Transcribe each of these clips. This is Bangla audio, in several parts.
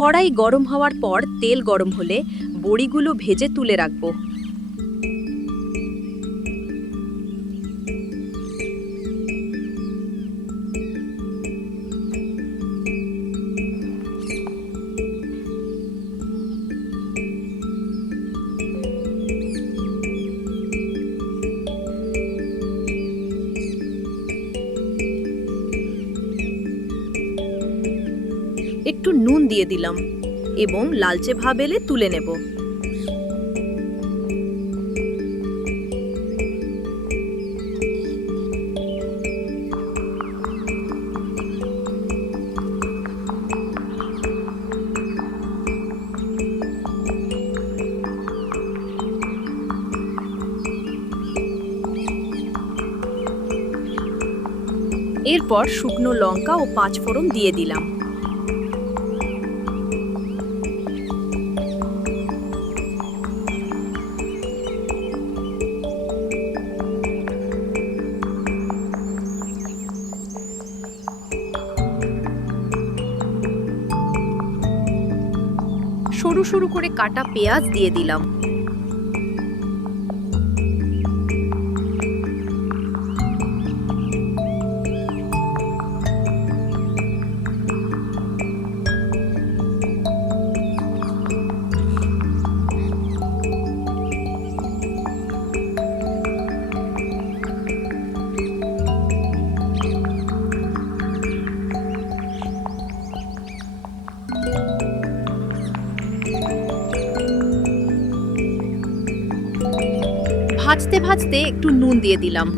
কড়াই গরম হওয়ার পর তেল গরম হলে বড়িগুলো ভেজে তুলে রাখবো। একটু নুন দিয়ে দিলাম এবং লালচে ভাব এলে তুলে নেব। এরপর শুকনো লঙ্কা ও 5 ফোড়ন দিয়ে দিলাম। সরু সরু করে কাটা পেঁয়াজ দিয়ে দিলাম। ভাজতে ভাজতে একটু নুন দিয়ে দিলাম।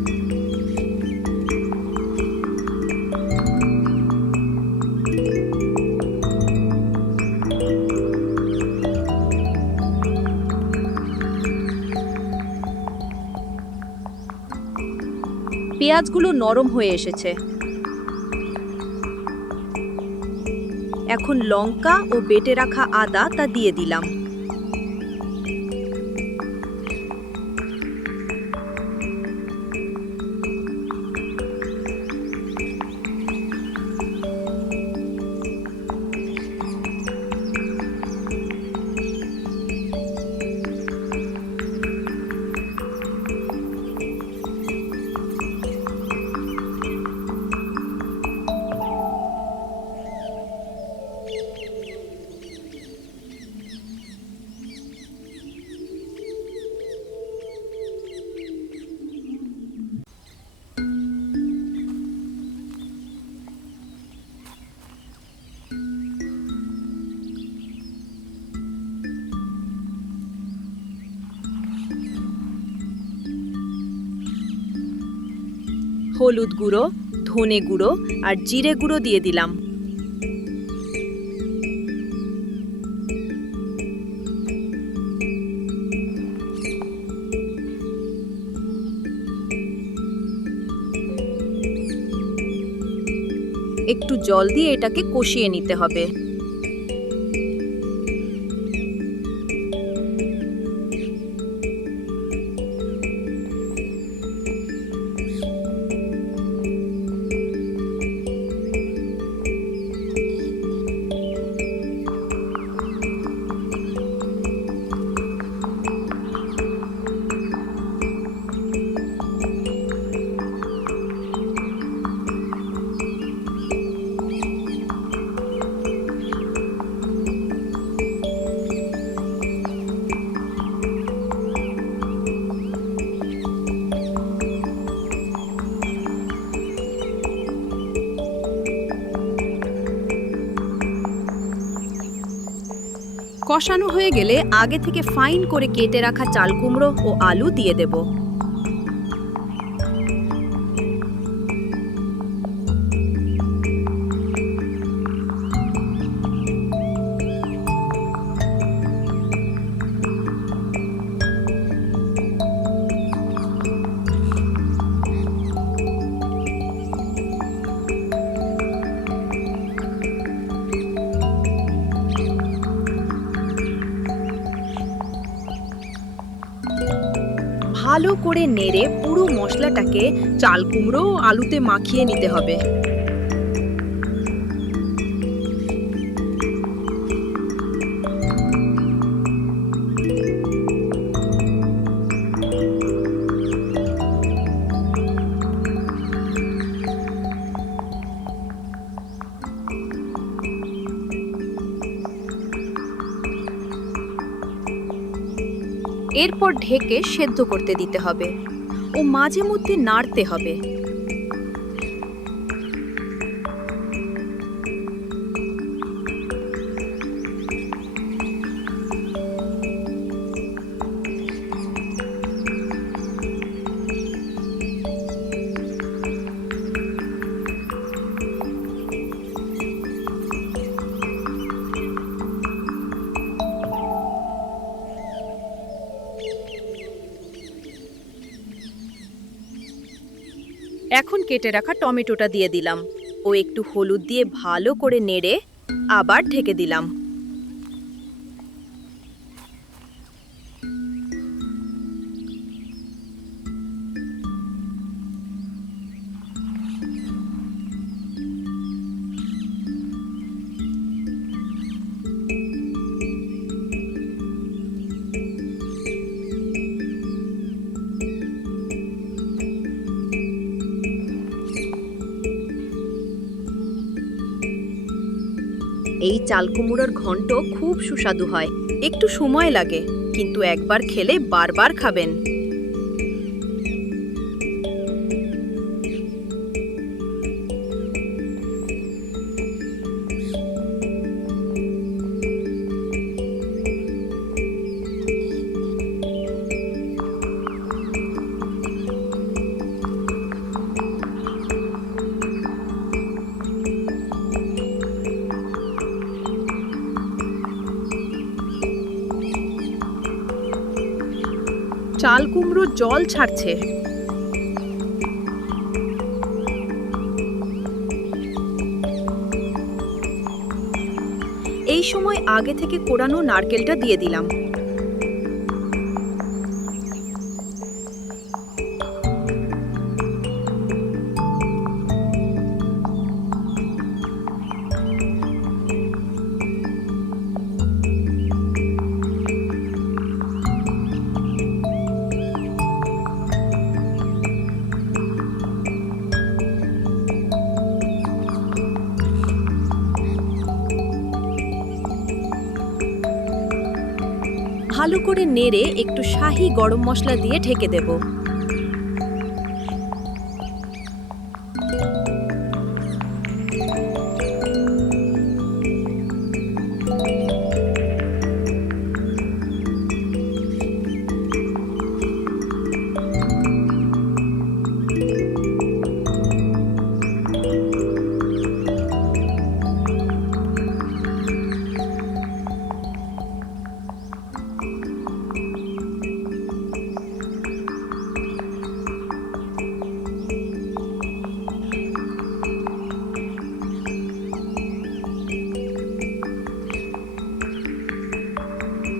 পেঁয়াজগুলো নরম হয়ে এসেছে। এখন লঙ্কা ও বেটে রাখা আদা তা দিয়ে দিলাম। হলুদ গুঁড়ো, ধনে গুঁড়ো আর জিরে গুঁড়ো দিয়ে দিলাম। একটু জল দিয়ে এটাকে কষিয়ে নিতে হবে। কষানো হয়ে গেলে আগে থেকে ফাইন করে কেটে রাখা চাল কুমড়ো ও আলু দিয়ে দেব। ভালো করে নেড়ে পুরো মশলাটাকে চাল কুমড়ো ও আলুতে মাখিয়ে নিতে হবে। এরপর ঢেকে সেদ্ধ করতে দিতে হবে ও মাঝে মধ্যে নাড়তে হবে। এখন কেটে রাখা টমেটোটা দিয়ে দিলাম ও একটু হলুদ দিয়ে ভালো করে নেড়ে আবার ঢেকে দিলাম। এই চাল কুমড়োর ঘন্ট খুব সুস্বাদু হয়। একটু সময় লাগে, কিন্তু একবার খেলে বারবার খাবেন। চাল কুমড়ো জল ছাড়ছে। এই সময় আগে থেকে কোড়ানো নারকেলটা দিয়ে দিলাম। ভালো করে নেড়ে একটু শাহি গরম মশলা দিয়ে ঢেকে দেব।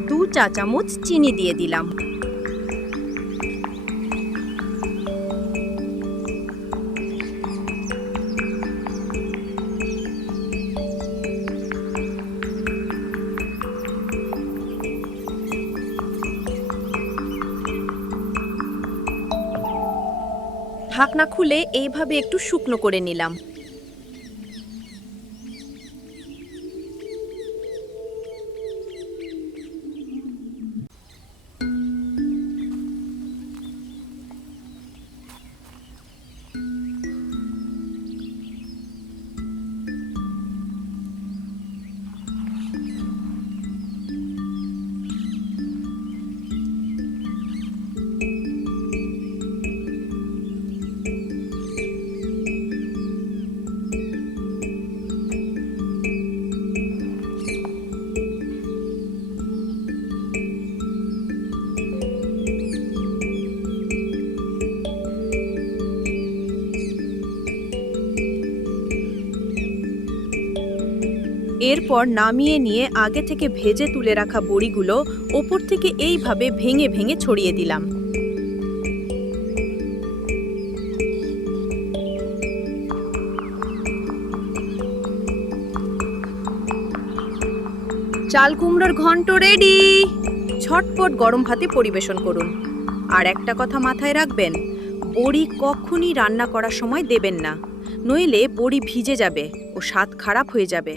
দু চা চামচ চিনি দিয়ে দিলাম। ঢাকনা খুলে এইভাবে একটু শুকনো করে নিলাম। এরপর নামিয়ে নিয়ে আগে থেকে ভেজে তুলে রাখা বড়িগুলো ওপর থেকে এইভাবে ভেঙে ভেঙে ছড়িয়ে দিলাম। চাল কুমড়োর ঘন্ট রেডি। ঝটপট গরম ভাতে পরিবেশন করুন। আর একটা কথা মাথায় রাখবেন, বড়ি কখনই রান্না করার সময় দেবেন না, নইলে বড়ি ভিজে যাবে ও স্বাদ খারাপ হয়ে যাবে।